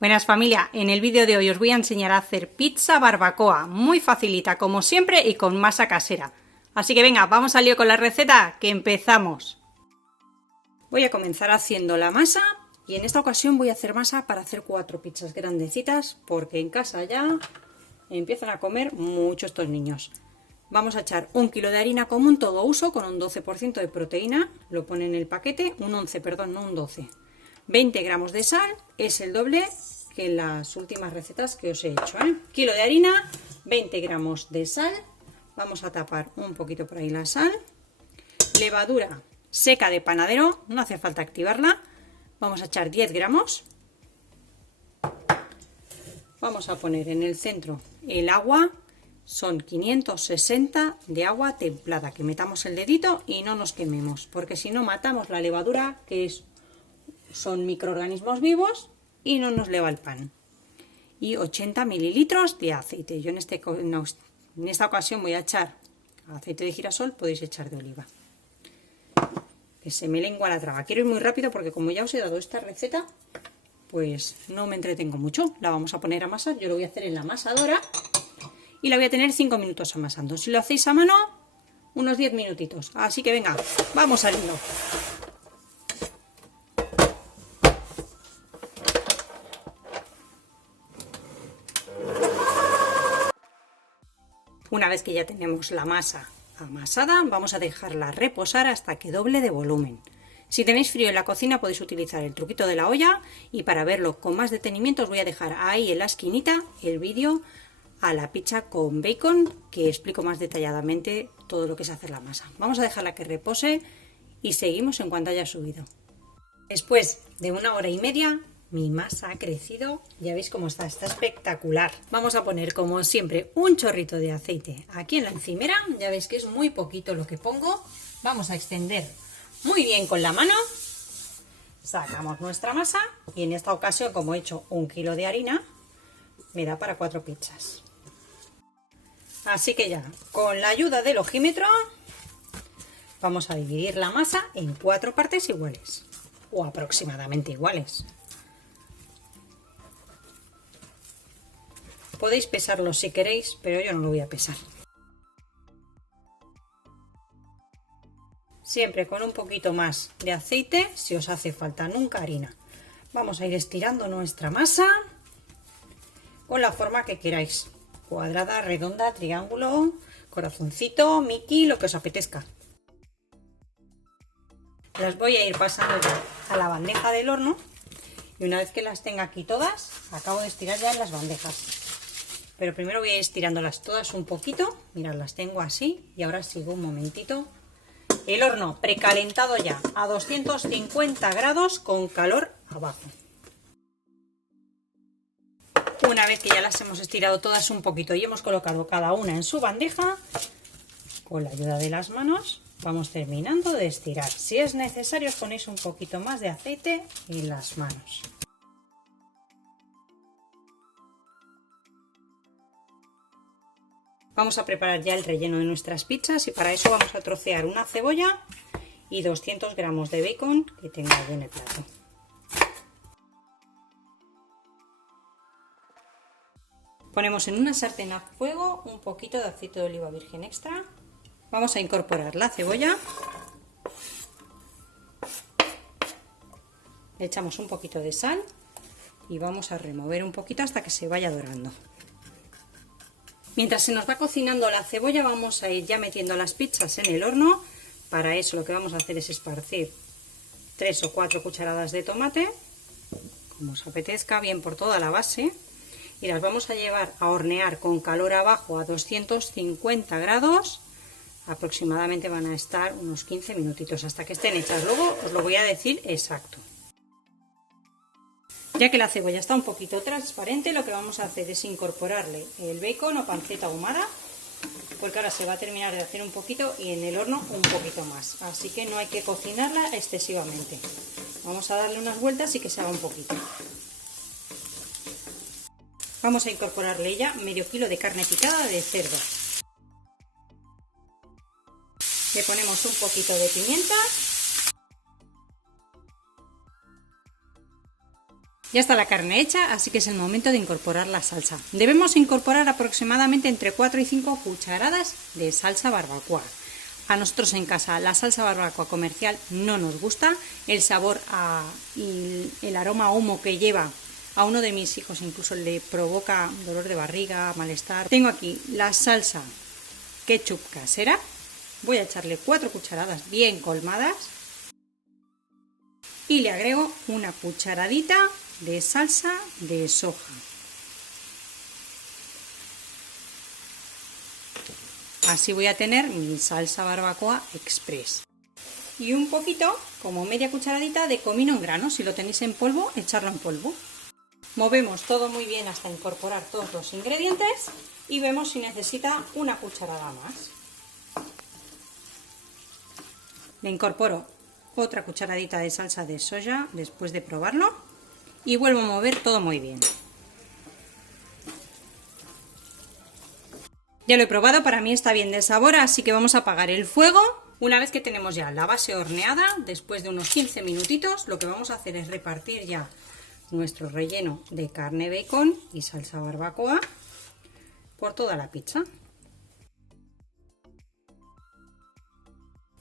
Buenas familia, en el vídeo de hoy os voy a enseñar a hacer pizza barbacoa, muy facilita como siempre y con masa casera. Así que venga, vamos al lío con la receta, que empezamos. Voy a comenzar haciendo la masa y en esta ocasión voy a hacer masa para hacer 4 pizzas grandecitas porque en casa ya empiezan a comer mucho estos niños. Vamos a echar 1 kilo de harina común todo uso con un 12% de proteína, lo pone en el paquete, un 11, perdón, no un 12. 20 gramos de sal, es el doble que en las últimas recetas que os he hecho. Kilo de harina, 20 gramos de sal, vamos a tapar un poquito por ahí la sal. Levadura seca de panadero, no hace falta activarla, vamos a echar 10 gramos. Vamos a poner en el centro el agua, son 560 de agua templada, que metamos el dedito y no nos quememos, porque si no matamos la levadura, que son microorganismos vivos y no nos leva el pan. Y 80 mililitros de aceite. Yo en esta ocasión voy a echar aceite de girasol, podéis echar de oliva. Que se me lengua la traba. Quiero ir muy rápido porque como ya os he dado esta receta, pues no me entretengo mucho. La vamos a poner a amasar. Yo lo voy a hacer en la amasadora y la voy a tener 5 minutos amasando. Si lo hacéis a mano, unos 10 minutitos. Así que venga, vamos al lío. Una vez que ya tenemos la masa amasada, vamos a dejarla reposar hasta que doble de volumen. Si tenéis frío en la cocina podéis utilizar el truquito de la olla, y para verlo con más detenimiento os voy a dejar ahí en la esquinita el vídeo a la pizza con bacon, que explico más detalladamente todo lo que es hacer la masa. Vamos a dejarla que repose y seguimos en cuanto haya subido. Después de 1 hora y media, mi masa ha crecido, ya veis cómo está espectacular. Vamos a poner como siempre un chorrito de aceite aquí en la encimera, ya veis que es muy poquito lo que pongo. Vamos a extender muy bien con la mano, sacamos nuestra masa y en esta ocasión, como he hecho 1 kilo de harina, me da para 4 pizzas. Así que ya, con la ayuda del ojímetro, vamos a dividir la masa en 4 partes iguales, o aproximadamente iguales. Podéis pesarlo si queréis, pero yo no lo voy a pesar. Siempre con un poquito más de aceite, si os hace falta, nunca harina. Vamos a ir estirando nuestra masa con la forma que queráis. Cuadrada, redonda, triángulo, corazoncito, Mickey, lo que os apetezca. Las voy a ir pasando ya a la bandeja del horno y una vez que las tenga aquí todas, acabo de estirar ya en las bandejas. Pero primero voy a ir estirándolas todas un poquito. Mirad, las tengo así y ahora sigo un momentito. El horno precalentado ya a 250 grados con calor abajo. Una vez que ya las hemos estirado todas un poquito y hemos colocado cada una en su bandeja, con la ayuda de las manos vamos terminando de estirar. Si es necesario os ponéis un poquito más de aceite en las manos. Vamos a preparar ya el relleno de nuestras pizzas y para eso vamos a trocear una cebolla y 200 gramos de bacon que tengo ahí en el plato. Ponemos en una sartén a fuego un poquito de aceite de oliva virgen extra. Vamos a incorporar la cebolla. Le echamos un poquito de sal y vamos a remover un poquito hasta que se vaya dorando. Mientras se nos va cocinando la cebolla, vamos a ir ya metiendo las pizzas en el horno. Para eso lo que vamos a hacer es esparcir 3 o 4 cucharadas de tomate, como os apetezca, bien por toda la base. Y las vamos a llevar a hornear con calor abajo a 250 grados. Aproximadamente van a estar unos 15 minutitos hasta que estén hechas. Luego os lo voy a decir exacto. Ya que la cebolla está un poquito transparente, lo que vamos a hacer es incorporarle el bacon o panceta ahumada, porque ahora se va a terminar de hacer un poquito y en el horno un poquito más. Así que no hay que cocinarla excesivamente. Vamos a darle unas vueltas y que se haga un poquito. Vamos a incorporarle ya medio kilo de carne picada de cerdo. Le ponemos un poquito de pimienta. Y Ya está la carne hecha, así que es el momento de incorporar la salsa. Debemos incorporar aproximadamente entre 4 y 5 cucharadas de salsa barbacoa. A nosotros en casa la salsa barbacoa comercial no nos gusta, el sabor y el aroma a humo que lleva a uno de mis hijos incluso le provoca dolor de barriga, malestar. Tengo aquí la salsa ketchup casera, voy a echarle 4 cucharadas bien colmadas y le agrego una cucharadita de salsa de soja. Así voy a tener mi salsa barbacoa express. Y un poquito, como media cucharadita de comino en grano. Si lo tenéis en polvo, echarlo en polvo. Movemos todo muy bien hasta incorporar todos los ingredientes y vemos si necesita una cucharada más. Le incorporo otra cucharadita de salsa de soja después de probarlo y vuelvo a mover todo muy bien. Ya lo he probado, para mí está bien de sabor, así que vamos a apagar el fuego. Una vez que tenemos ya la base horneada, después de unos 15 minutitos, lo que vamos a hacer es repartir ya nuestro relleno de carne bacon y salsa barbacoa por toda la pizza.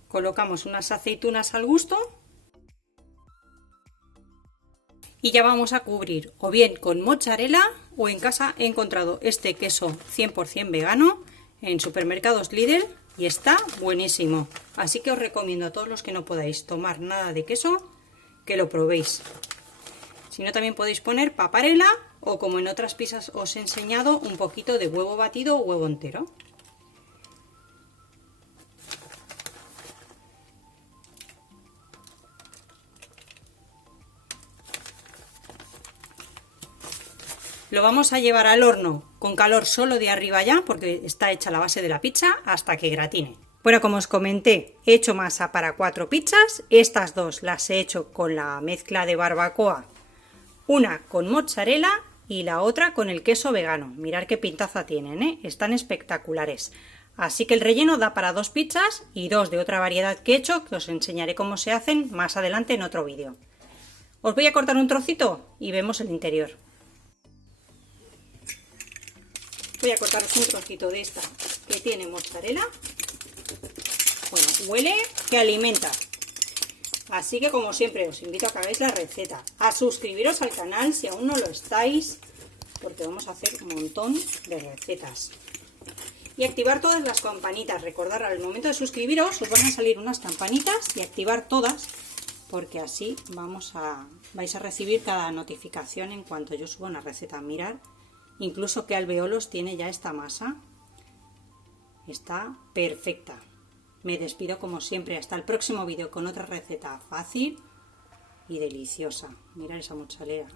Colocamos unas aceitunas al gusto y ya vamos a cubrir o bien con mozzarella o en casa he encontrado este queso 100% vegano en supermercados Lidl y está buenísimo. Así que os recomiendo a todos los que no podáis tomar nada de queso que lo probéis. Si no, también podéis poner paparela o, como en otras pizzas os he enseñado, un poquito de huevo batido o huevo entero. Lo vamos a llevar al horno con calor solo de arriba ya, porque está hecha la base de la pizza, hasta que gratine. Bueno, como os comenté, he hecho masa para 4 pizzas. Estas dos las he hecho con la mezcla de barbacoa, una con mozzarella y la otra con el queso vegano. Mirad qué pintaza tienen, ¿eh? Están espectaculares. Así que el relleno da para 2 pizzas y 2 de otra variedad que he hecho, que os enseñaré cómo se hacen más adelante en otro vídeo. Os voy a cortar un trocito y vemos el interior. Voy a cortaros un trocito de esta que tiene mozzarella. Bueno, huele que alimenta. Así que, como siempre, os invito a que hagáis la receta. A suscribiros al canal si aún no lo estáis, porque vamos a hacer un montón de recetas. Y activar todas las campanitas. Recordad, al momento de suscribiros os van a salir unas campanitas y activar todas, porque así vais a recibir cada notificación en cuanto yo suba una receta. Mirad. Incluso que alveolos tiene ya esta masa. Está perfecta. Me despido como siempre. Hasta el próximo vídeo con otra receta fácil y deliciosa. Mirad esa mozzarella.